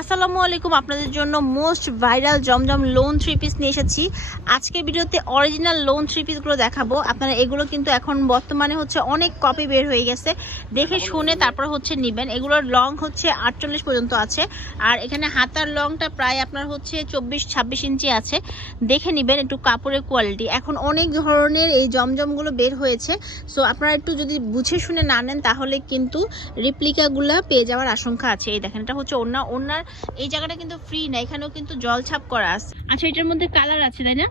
আসসালামু আলাইকুম, আপনাদের জন্য most viral Zamzam lawn three piece নিয়ে এসেছি। আজকে ভিডিওতে অরিজিনাল লোন থ্রি পিসগুলো দেখাবো। আপনারা এগুলো কিন্তু এখন বর্তমানে হচ্ছে অনেক কপি বের হয়ে গেছে। দেখে শুনে তারপর হচ্ছে নেবেন। এগুলোর লং হচ্ছে আটচল্লিশ পর্যন্ত আছে। আর এখানে হাতার লংটা প্রায় আপনার হচ্ছে চব্বিশ ছাব্বিশ ইঞ্চি আছে। দেখে নেবেন একটু কাপড়ের কোয়ালিটি এখন অনেক ধরনের এই জমজমগুলো বের হয়েছে। সো আপনারা একটু যদি বুঝে শুনে না নেন, তাহলে কিন্তু রিপ্লিকাগুলো পেয়ে যাওয়ার আশঙ্কা আছে। এই দেখেন, এটা হচ্ছে ওনার ওনার এই জায়গাটা কিন্তু ফ্রি না, এখানেও কিন্তু জল ছাপ করা আছে। আচ্ছা এটার মধ্যে কালার আছে, তাই না?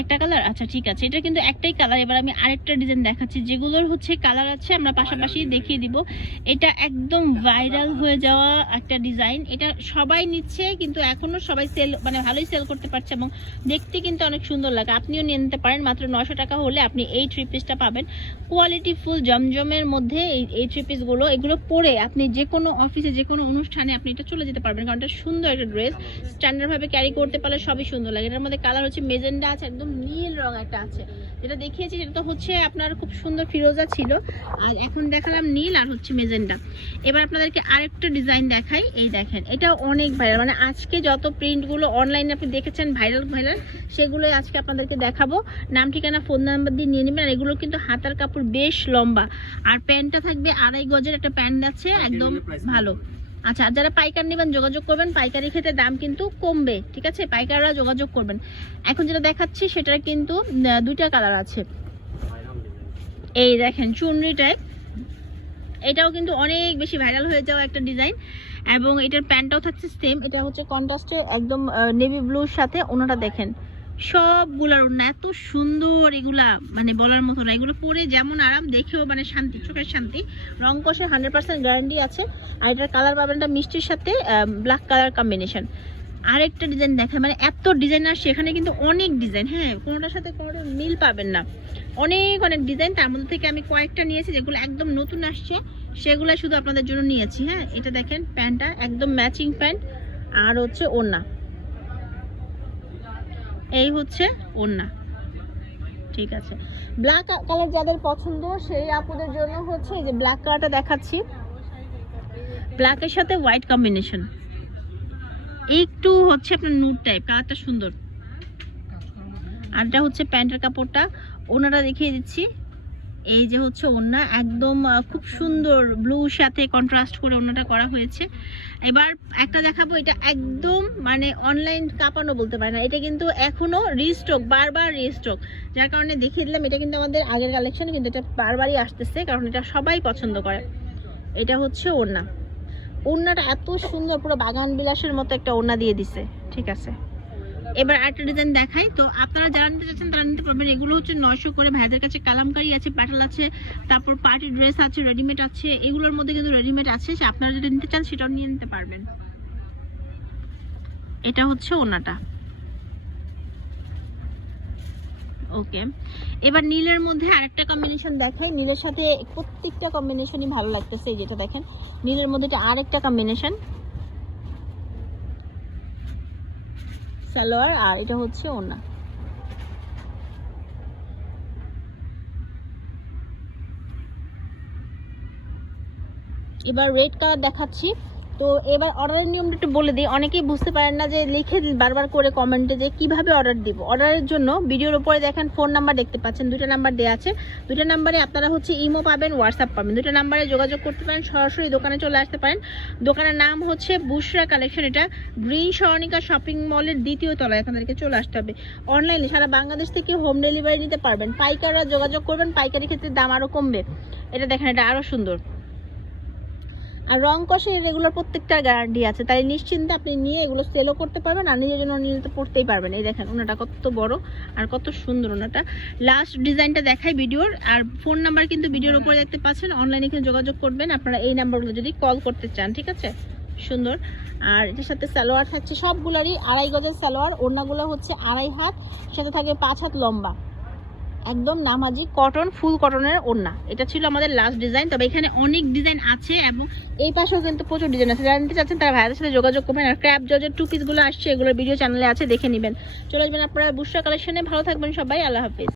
একটা কালার আচ্ছা ঠিক আছে। এটা কিন্তু একটাই কালার এবার আমি আরেকটা ডিজাইন দেখাচ্ছি। যেগুলোর হচ্ছে কালার আছে আমরা পাশাপাশি দেখিয়ে দিব। এটা একদম ভাইরাল হয়ে যাওয়া একটা ডিজাইন এটা সবাই নিচ্ছে কিন্তু এখনও সবাই সেল মানে ভালোই সেল করতে পারছে এবং দেখতে কিন্তু অনেক সুন্দর লাগে। আপনিও নিয়ে নিতে পারেন। মাত্র নশো টাকা হলে আপনি এই থ্রি পিসটা পাবেন। কোয়ালিটি ফুল জমজমের মধ্যে এই এই থ্রি পিসগুলো এগুলো পরে আপনি যে কোনো অফিসে যে কোনো অনুষ্ঠানে আপনি এটা চলে যেতে পারবেন। কারণ এটা সুন্দর একটা ড্রেস স্ট্যান্ডার্ডভাবে ক্যারি করতে পারলে সবই সুন্দর লাগে। এটার মধ্যে কালার হচ্ছে মেজেন্ডা আছে একদম নীল রং একটা আছে। যেটা দেখিয়েছি সেটা তো হচ্ছে আপনার খুব সুন্দর ফিরোজা ছিল। আর এখন দেখালাম নীল আর হচ্ছে মেজেন্ডা এবার আপনাদেরকে আরেকটা ডিজাইন দেখাই। এই দেখেন এটা অনেক ভাইরাল মানে আজকে যত প্রিন্টগুলো অনলাইনে আপনি দেখেছেন ভাইরাল ভাইরাল সেগুলোই আজকে আপনাদেরকে দেখাবো। নাম ঠিকানা ফোন নাম্বার দিয়ে নিয়ে নেবেন। আর এগুলো কিন্তু হাতার কাপড় বেশ লম্বা। আর প্যান্টটা থাকবে আড়াই গজের একটা প্যান্ট আছে একদম ভালো। আচ্ছা আর যারা পাইকার নেবেন, যোগাযোগ করবেন। পাইকারি ক্ষেত্রে দাম কিন্তু কমবে, ঠিক আছে? পাইকাররা যোগাযোগ করবেন। এখন যেটা দেখাচ্ছি, সেটার কিন্তু দুইটা কালার আছে। এই দেখেন, চুনরি টাইপ এটাও কিন্তু অনেক বেশি ভাইরাল হয়ে যাওয়া একটা ডিজাইন এবং এটার প্যান্টটাও থাকছে সেম এটা হচ্ছে কন্ট্রাস্টে একদম নেভি ব্লুর সাথে, ওনাটা দেখেন। সবগুলার ওড়না এত সুন্দর এগুলা মানে বলার মতো না। এগুলো পরে যেমন আরাম, দেখেও মানে শান্তি, চোখের শান্তি। রং কষের হান্ড্রেড পার্সেন্ট গ্যারান্টি আছে। আর এটার কালার পাবেন একটা মিষ্টির সাথে ব্ল্যাক কালার কম্বিনেশন আরেকটা ডিজাইন দেখায় মানে এত ডিজাইন আর সেখানে কিন্তু অনেক ডিজাইন হ্যাঁ কোনোটার সাথে কোনোটা মিল পাবেন না। অনেক অনেক ডিজাইন তার মধ্যে থেকে আমি কয়েকটা নিয়েছি, যেগুলো একদম নতুন আসছে। সেগুলো শুধু আপনাদের জন্য নিয়েছি হ্যাঁ। এটা দেখেন, প্যান্টটা একদম ম্যাচিং প্যান্ট আর হচ্ছে ওড়না। এই হচ্ছে ওড়না। ঠিক আছে। ব্ল্যাক কালার যাদের পছন্দ, সেই আপুদের জন্য হচ্ছে এই যে ব্ল্যাক কালারটা দেখাচ্ছি। ব্ল্যাকের সাথে হোয়াইট কম্বিনেশন একটু হচ্ছে আপনার নুট টাইপ কালারটা সুন্দর। আর এটা হচ্ছে প্যান্টের কাপড়টা। ওনারা দেখিয়ে দিচ্ছি। এই যে হচ্ছে ওনা একদম খুব সুন্দর ব্লুর সাথে কন্ট্রাস্ট করে ওনাটা করা হয়েছে। এবার একটা দেখাবো, এটা একদম মানে অনলাইন কাঁপানো বলতে পারে না। এটা কিন্তু এখনও রিস্টক বারবার রিস্টক যার কারণে দেখিয়ে দিলাম, এটা কিন্তু আমাদের আগের কালেকশন কিন্তু এটা বারবারই আসতেছে, কারণ এটা সবাই পছন্দ করে। এটা হচ্ছে ওড়না। ওড়নাটা এত সুন্দর, পুরো বাগান বিলাসের মতো একটা ওড়না দিয়ে দিছে, ঠিক আছে? এবার একটা ডিজাইন দেখাই। তো আপনারা যারা নিতে চাচ্ছেন, তারা নিতে পারবেন। এগুলো হচ্ছে নয়শো করে। ভাইদের কাছে কালামকারি আছে প্যাটাল আছে, তারপর পার্টি ড্রেস আছে রেডিমেড আছে। এগুলোর মধ্যে কিন্তু রেডিমেড আছে। আপনারা যেটা নিতে চান, সেটাও নিয়ে নিতে পারবেন। এটা হচ্ছে ওনাটা। ওকে। এবার নীলের মধ্যে আরেকটা কম্বিনেশন দেখাই। নীলের সাথে প্রত্যেকটা কম্বিনেশনই ভালো লাগতেছে। এই যেটা দেখেন, নীলের মধ্যে এটা আরেকটা কম্বিনেশন সালোয়ার আর এটা হচ্ছে ওনা এবার রেড কালার দেখাচ্ছি। তো এবার অর্ডারের নিয়মটা একটু বলে দিই। অনেকেই বুঝতে পারেন না যে লিখে বারবার করে কমেন্টে যে কীভাবে অর্ডার দিব। অর্ডারের জন্য ভিডিওর উপরে দেখেন ফোন নাম্বার দেখতে পাচ্ছেন দুটো নাম্বার দেওয়া আছে। দুটো নাম্বারে আপনারা হচ্ছে ইমো পাবেন হোয়াটসঅ্যাপ পাবেন। দুটো নাম্বারে যোগাযোগ করতে পারেন, সরাসরি দোকানে চলে আসতে পারেন। দোকানের নাম হচ্ছে বুশরা কালেকশন এটা গ্রিন সরণিকা শপিং মলের দ্বিতীয় তলায় আপনাদেরকে চলে আসতে হবে। অনলাইনে সারা বাংলাদেশ থেকে হোম ডেলিভারি নিতে পারবেন। পাইকাররা যোগাযোগ করবেন, পাইকারি ক্ষেত্রে দাম আরও কমবে। এটা দেখেন, এটা আরও সুন্দর। আর রং কষে রেগুলার প্রত্যেকটা গ্যারান্টি আছে। তাই নিশ্চিন্তে আপনি নিয়ে এগুলো সেলও করতে পারবেন আর নিজের জন্য নিজে তো পড়তেই পারবেন। এই দেখেন, ওনাটা কত বড় আর কত সুন্দর ওনাটা। লাস্ট ডিজাইনটা দেখাই ভিডিওর। আর ফোন নাম্বার কিন্তু ভিডিওর উপরে দেখতে পাচ্ছেন। অনলাইনে কিন্তু যোগাযোগ করবেন। আপনারা এই নাম্বারগুলো যদি কল করতে চান, ঠিক আছে? সুন্দর। আর এটার সাথে সালোয়ার থাকছে সবগুলারই আড়াই গজের সালোয়ার। ওড়নাগুলো হচ্ছে আড়াই হাত, সাথে থাকে পাঁচ হাত লম্বা। একদম নামাজি কটন, ফুল কটনের ওড়না। এটা ছিল আমাদের লাস্ট ডিজাইন তবে এখানে অনেক ডিজাইন আছে এবং এই পাশেও কিন্তু প্রচুর ডিজাইন আছে। যারা নিতে চাচ্ছেন তারা ভাইয়ের সাথে যোগাযোগ করবেন আর ক্র্যাপ জজের টু পিসগুলো আসছে, এগুলোর ভিডিও চ্যানেলে আছে, দেখে নেবেন। চলে আসবেন আপনারা বুসরা কালেকশনে ভালো থাকবেন সবাই, আল্লাহ হাফিজ।